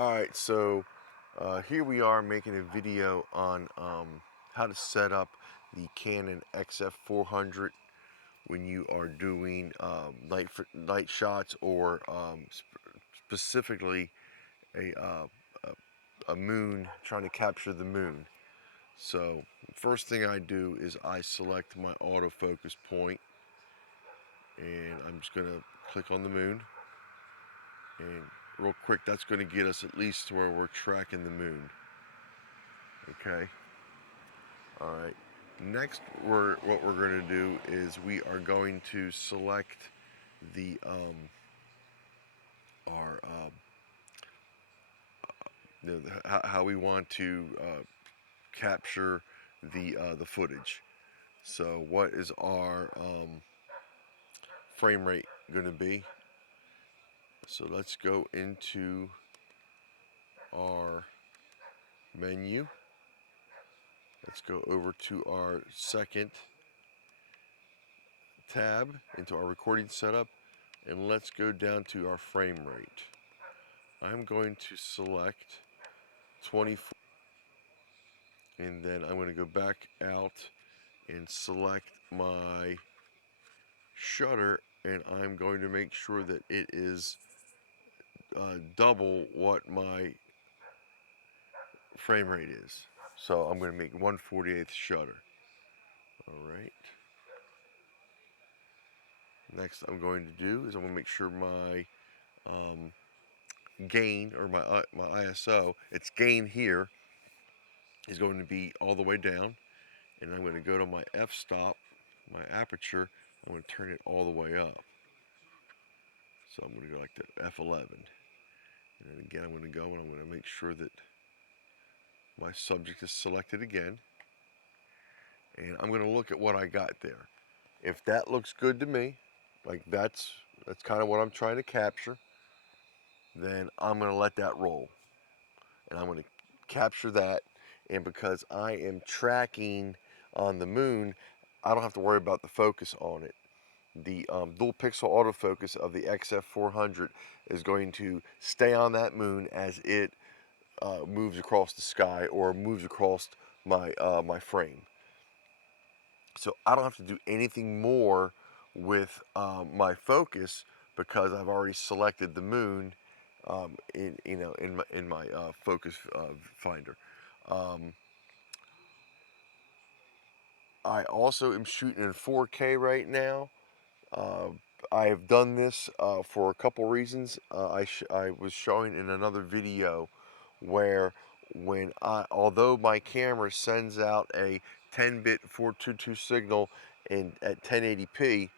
Alright, so here we are making a video on how to set up the Canon XF400 when you are doing night shots or specifically a, uh, a moon, trying to capture the moon. So first thing I do is I select my autofocus point, and I'm just going to click on the moon, and real quick that's going to get us at least to where we're tracking the moon. Okay. All right. Next, what we're going to do is we are going to select the our how we want to capture the footage. So, what is our frame rate going to be? So let's go into our menu. Let's go over to our second tab into our recording setup, and let's go down to our frame rate. I'm going to select 24, and then I'm going to go back out and select my shutter, and I'm going to make sure that it is double what my frame rate is. So I'm going to make 1/48 shutter. All right. Next I'm going to do is I'm going to make sure my gain, or my ISO, its gain here is going to be all the way down, and I'm going to go to my f-stop, my aperture. I'm going to turn it all the way up. So I'm going to go like the f11, and then again I'm going to go and I'm going to make sure that my subject is selected again, and I'm going to look at what I got there. If that looks good to me, like that's kind of what I'm trying to capture, then I'm going to let that roll, and I'm going to capture that. And because I am tracking on the moon, I don't have to worry about the focus on it. The dual pixel autofocus of the XF400 is going to stay on that moon as it moves across the sky or moves across my frame. So I don't have to do anything more with my focus, because I've already selected the moon in my focus finder. Um, I also am shooting in 4K right now. Uh, I have done this for a couple reasons. I was showing in another video where although my camera sends out a 10-bit 422 signal at 1080p,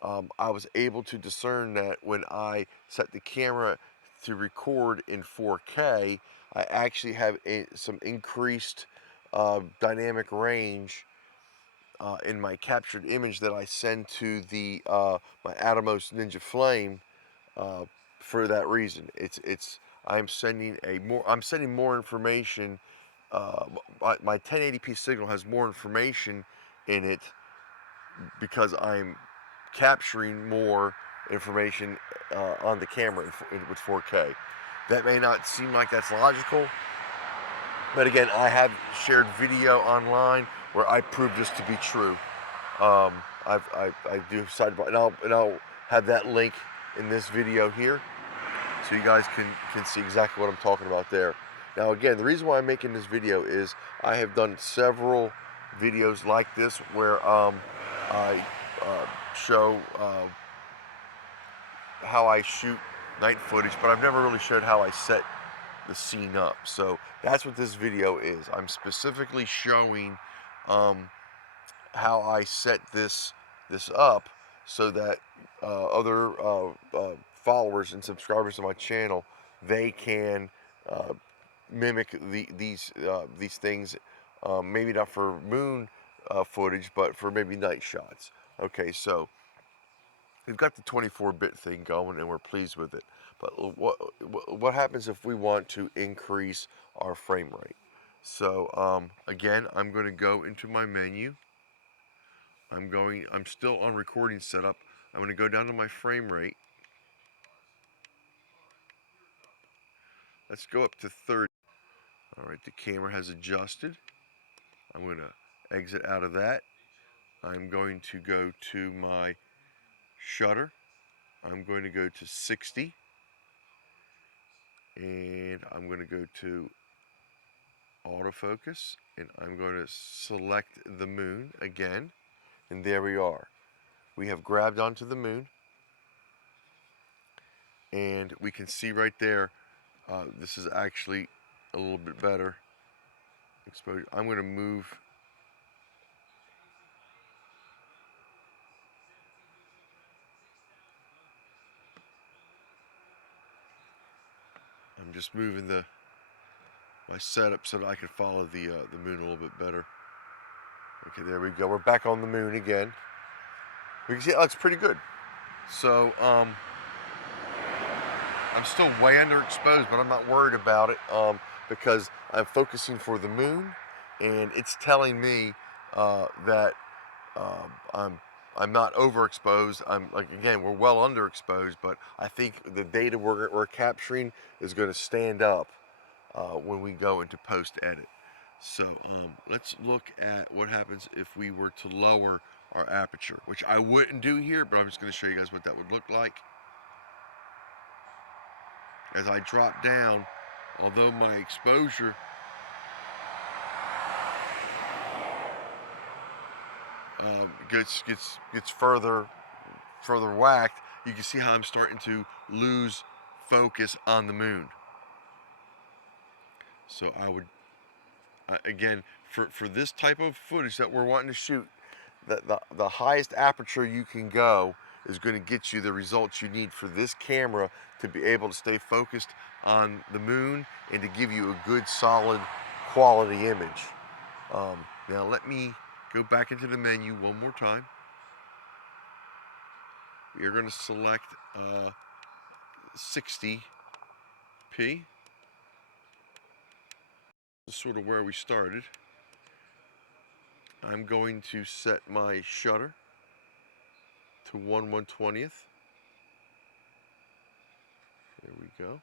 I was able to discern that when I set the camera to record in 4K, I actually have some increased dynamic range in my captured image that I send to the my Atomos Ninja Flame. For that reason, I'm sending more information. My 1080p signal has more information in it because I'm capturing more information on the camera with 4K. That may not seem like that's logical, but again, I have shared video online where I prove this to be true. I do sidebar, and I'll have that link in this video here, so you guys can see exactly what I'm talking about there. Now again, the reason why I'm making this video is I have done several videos like this where I show how I shoot night footage, but I've never really showed how I set the scene up. So that's what this video is. I'm specifically showing how I set this up so that other followers and subscribers to my channel, they can mimic these things. Maybe not for moon footage, but for maybe night shots. Okay, so we've got the 24-bit thing going, and we're pleased with it. But what happens if we want to increase our frame rate? So again, I'm going to go into my menu. I'm still on recording setup. I'm going to go down to my frame rate. Let's go up to 30. All right, the camera has adjusted. I'm going to exit out of that. I'm going to go to my shutter. I'm going to go to 60. And I'm going to go to autofocus. And I'm going to select the moon again. And there we are. We have grabbed onto the moon. And we can see right there, this is actually a little bit better exposure. I'm going to move. I'm just moving my setup so that I can follow the moon a little bit better. Okay, there we go. We're back on the moon again. We can see it looks pretty good. So I'm still way underexposed, but I'm not worried about it because I'm focusing for the moon, and it's telling me that I'm not overexposed. I'm like, again, we're well underexposed, but I think the data we're capturing is going to stand up when we go into post edit. So let's look at what happens if we were to lower our aperture, which I wouldn't do here, but I'm just going to show you guys what that would look like. As I drop down, although my exposure gets further whacked, you can see how I'm starting to lose focus on the moon. So I would, again, for this type of footage that we're wanting to shoot, the highest aperture you can go is going to get you the results you need for this camera to be able to stay focused on the moon and to give you a good, solid, quality image. Now let me go back into the menu one more time. We are going to select 60p. This is sort of where we started. I'm going to set my shutter to 1/120th. There we go.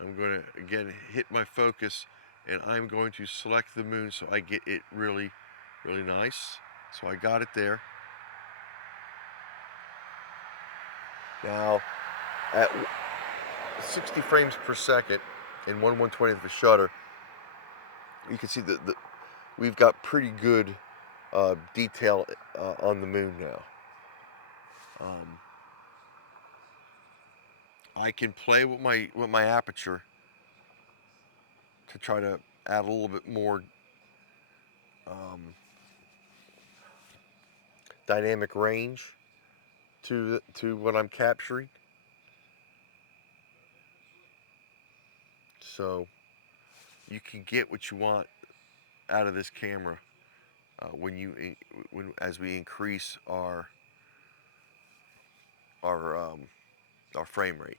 I'm going to, again, hit my focus, and I'm going to select the moon so I get it really, really nice. So I got it there. Now, at 60 frames per second and 1/120th of a shutter, you can see that we've got pretty good detail on the moon now. I can play with my aperture to try to add a little bit more dynamic range to what I'm capturing. So you can get what you want out of this camera as we increase our our frame rate.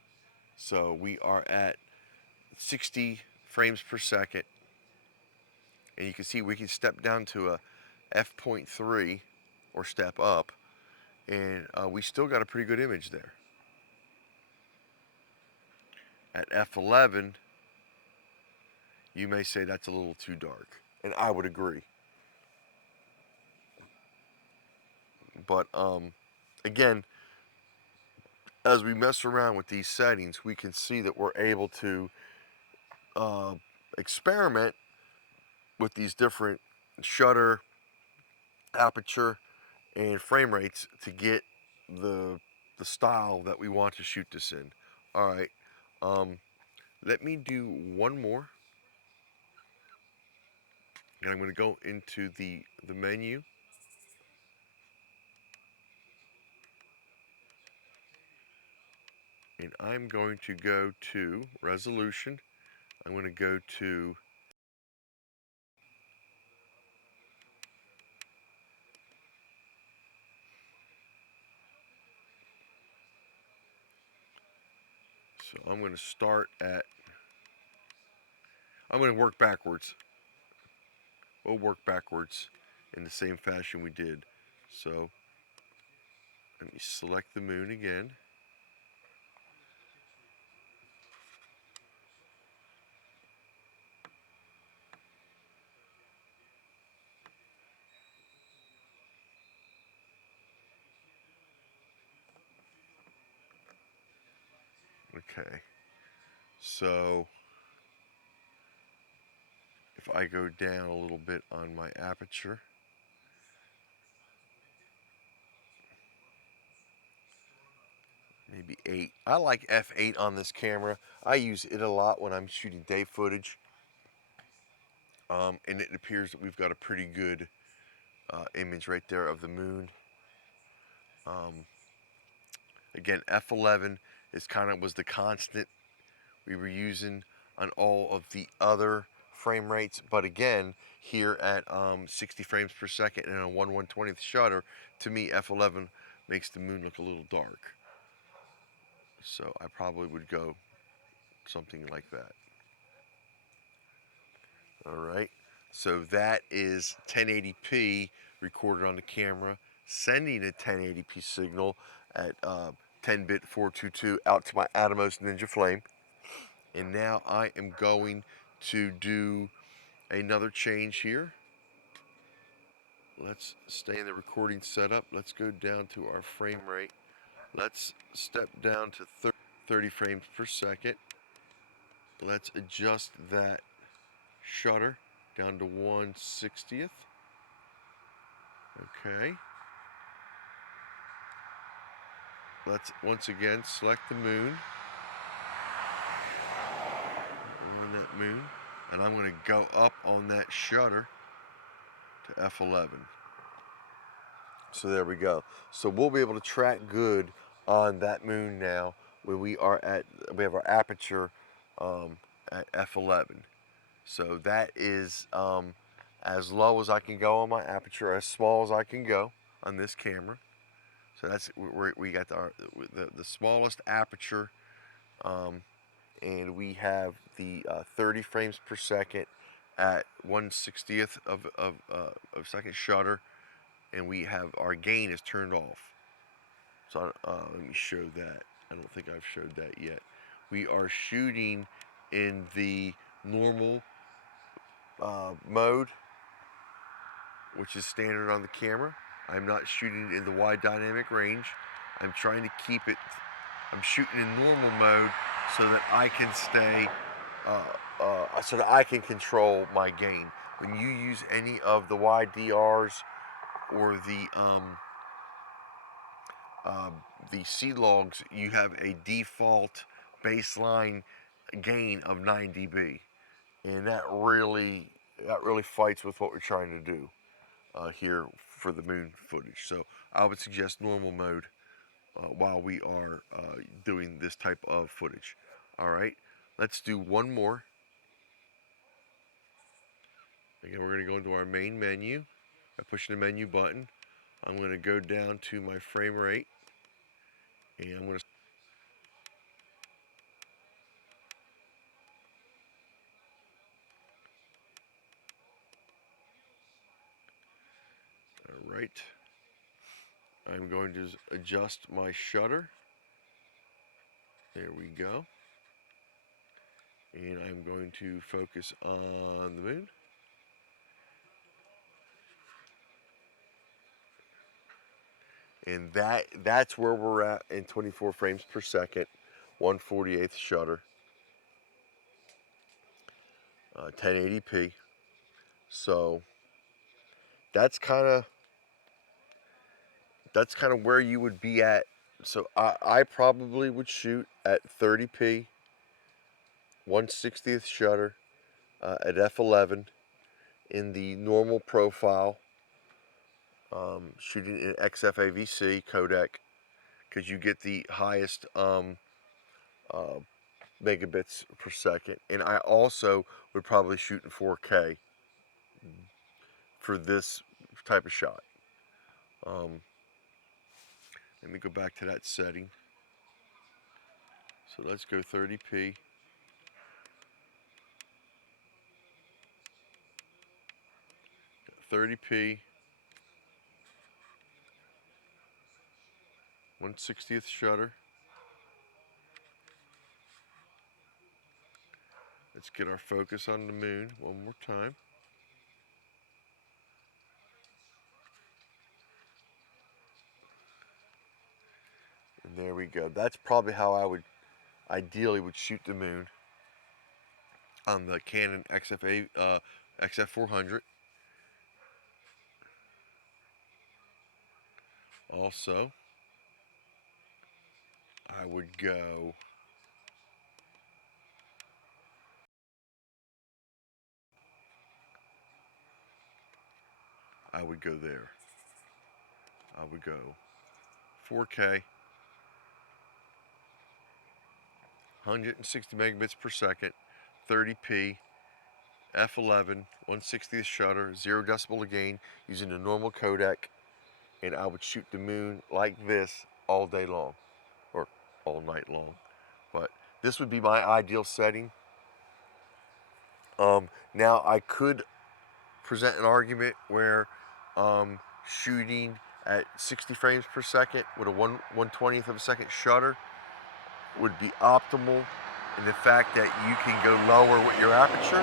So we are at 60 frames per second, and you can see we can step down to a f.3 or step up, and we still got a pretty good image there. At f11, you may say that's a little too dark, and I would agree. But again, as we mess around with these settings, we can see that we're able to experiment with these different shutter, aperture, and frame rates to get the style that we want to shoot this in. All right, let me do one more, and I'm going to go into the menu. And I'm going to go to resolution. I'm going to go to so I'm going to start at, I'm going to work backwards. We'll work backwards. in the same fashion we did. So let me select the moon again. Okay, so if I go down a little bit on my aperture, maybe 8. I like f8 on this camera. I use it a lot when I'm shooting day footage. And it appears that we've got a pretty good image right there of the moon. Again, f11 was the constant we were using on all of the other frame rates, but again, here at 60 frames per second and a 1/120th shutter, to me f11 makes the moon look a little dark. So I probably would go something like that. All right, so that is 1080p recorded on the camera, sending a 1080p signal at 10-bit 422 out to my Atomos Ninja Flame. And now I am going to do another change here. Let's stay in the recording setup. Let's go down to our frame rate. Let's step down to 30 frames per second. Let's adjust that shutter down to 1/60th. Okay. Let's once again select the moon. That moon. And I'm going to go up on that shutter to f11. So there we go. So we'll be able to track good on that moon now when we have our aperture at f11. So that is as low as I can go on my aperture, as small as I can go on this camera. So that's where we got the smallest aperture, and we have the 30 frames per second at 1/60th of second shutter, and we have our gain is turned off. So let me show that. I don't think I've showed that yet. We are shooting in the normal mode, which is standard on the camera. I'm not shooting in the wide dynamic range. I'm trying to keep it, I'm shooting in normal mode so that I can stay, so that I can control my gain. When you use any of the YDRs or the C-Logs, you have a default baseline gain of 9 dB, and that really fights with what we're trying to do here for the moon footage. So I would suggest normal mode while we are doing this type of footage. All right, let's do one more. Again, we're going to go into our main menu by pushing the menu button. I'm going to go down to my frame rate, and I'm going to all right. I'm going to adjust my shutter. There we go. And I'm going to focus on the moon. And that's where we're at in 24 frames per second, 1/48th shutter, 1080p. So that's kind of where you would be at. So I probably would shoot at 30p, 1/60th shutter, at f11 in the normal profile, shooting in XFAVC codec, because you get the highest megabits per second. And I also would probably shoot in 4K for this type of shot. Let me go back to that setting. So let's go 30p. 30p, 1/60th shutter. Let's get our focus on the moon one more time. And there we go. That's probably how I would ideally shoot the moon on the Canon XF400. Also, I would go there. I would go 4K, 160 megabits per second, 30p, f11, 1/60th shutter, 0 decibel of gain, using the normal codec, and I would shoot the moon like this all day long, or all night long. But this would be my ideal setting. Now I could present an argument where shooting at 60 frames per second with a 1/20th of a second shutter would be optimal, in the fact that you can go lower with your aperture,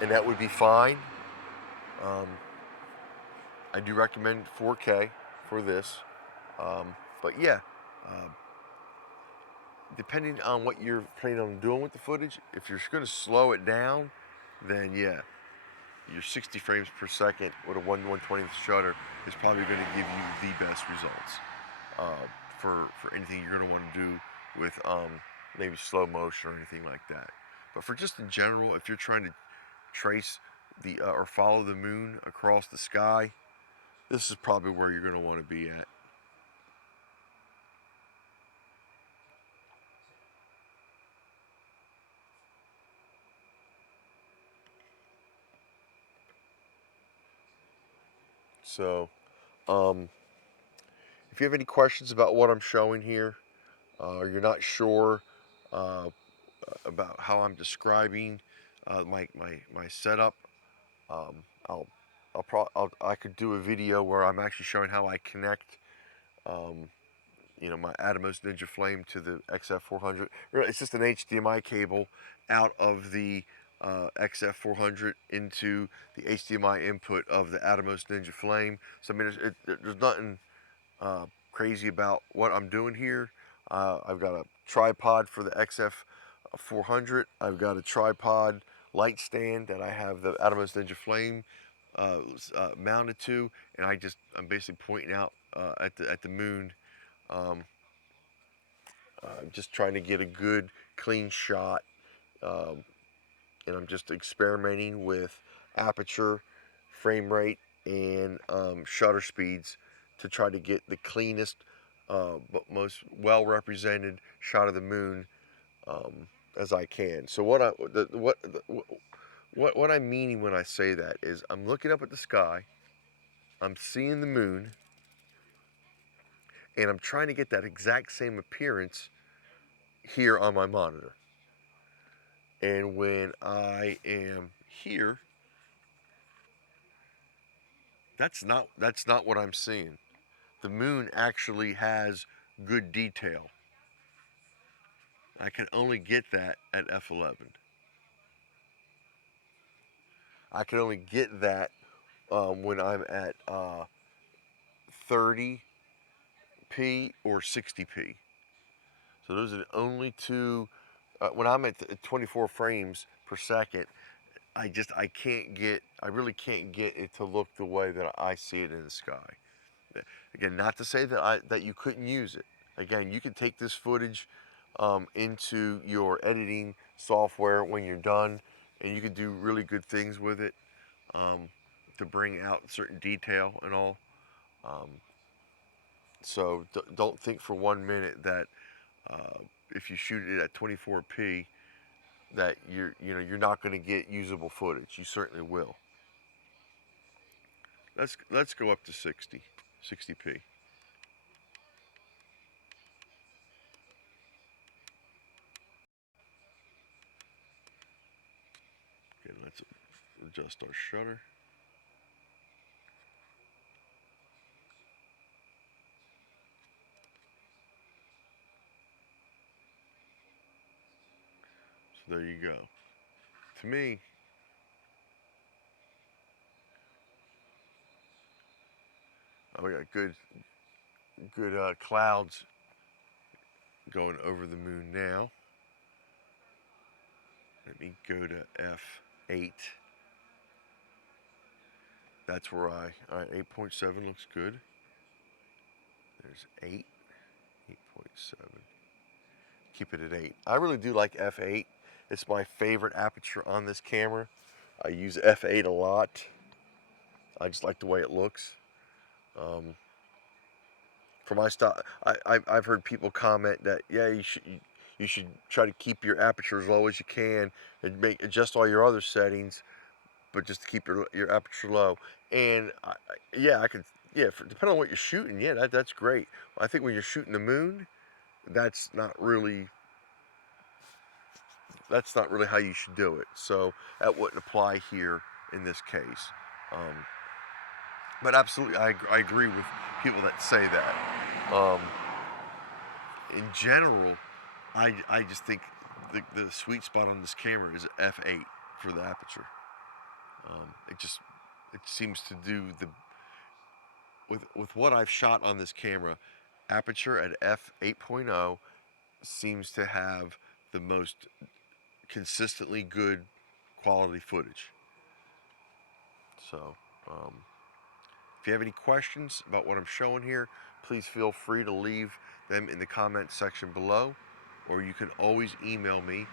and that would be fine. I do recommend 4K for this, but yeah, uh, depending on what you're planning on doing with the footage, if you're going to slow it down, then yeah, your 60 frames per second with a 1/120th shutter is probably going to give you the best results for anything you're going to want to do with maybe slow motion or anything like that. But for just in general, if you're trying to trace the or follow the moon across the sky, this is probably where you're going to want to be at. So, if you have any questions about what I'm showing here, or you're not sure uh, about how I'm describing my setup, um, I'll I could do a video where I'm actually showing how I connect um, my Atomos Ninja Flame to the XF400. It's just an HDMI cable out of the XF400 into the HDMI input of the Atomos Ninja Flame. So I mean, there's nothing crazy about what I'm doing here. I've got a tripod for the XF400. I've got a tripod light stand that I have the Atomos Ninja Flame mounted to, and I'm basically pointing out at the moon, um, just trying to get a good clean shot, um, and I'm just experimenting with aperture, frame rate, and shutter speeds to try to get the cleanest, but most well represented shot of the moon as I can. So what I'm meaning when I say that is I'm looking up at the sky, I'm seeing the moon, and I'm trying to get that exact same appearance here on my monitor. And when I am here, that's not what I'm seeing. The moon actually has good detail. I can only get that at f11. I can only get that when I'm at 30p or 60p. So those are the only two. When I'm at 24 frames per second, I really can't get it to look the way that I see it in the sky. Again, not to say that you couldn't use it. Again, you can take this footage into your editing software when you're done, and you can do really good things with it um, to bring out certain detail and all. Um, so don't think for 1 minute that if you shoot it at 24p that you're not going to get usable footage. You certainly will. Let's go up to 60p. Okay, let's adjust our shutter. there you go. To me, oh, we got good clouds going over the moon now. Let me go to f8. That's where I 8.7 looks good. There's 8, 8.7. Keep it at 8. I really do like f8. It's my favorite aperture on this camera. I use f8 a lot. I just like the way it looks. For my style, I've heard people comment that, yeah, you should try to keep your aperture as low as you can and adjust all your other settings, but just to keep your aperture low. And yeah, I could, yeah, depending on what you're shooting, yeah, that's great. I think when you're shooting the moon, that's not really how you should do it. So that wouldn't apply here in this case. Um, but absolutely, I agree with people that say that. In general, I just think the sweet spot on this camera is f8 for the aperture. It seems to do the with what I've shot on this camera, aperture at f8.0 seems to have the most consistently good quality footage. So, if you have any questions about what I'm showing here, please feel free to leave them in the comments section below, or you can always email me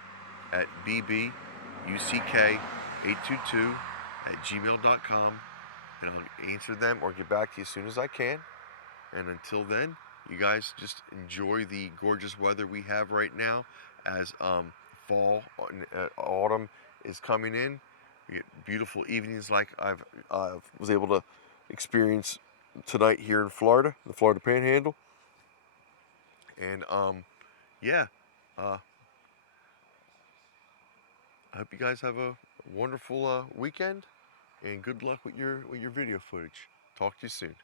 at bbuck822@gmail.com, and I'll answer them or get back to you as soon as I can. And until then, you guys just enjoy the gorgeous weather we have right now as fall, autumn is coming in. We get beautiful evenings like I was able to experience tonight here in Florida, the Florida Panhandle. And yeah, uh, I hope you guys have a wonderful weekend, and good luck with your video footage. Talk to you soon.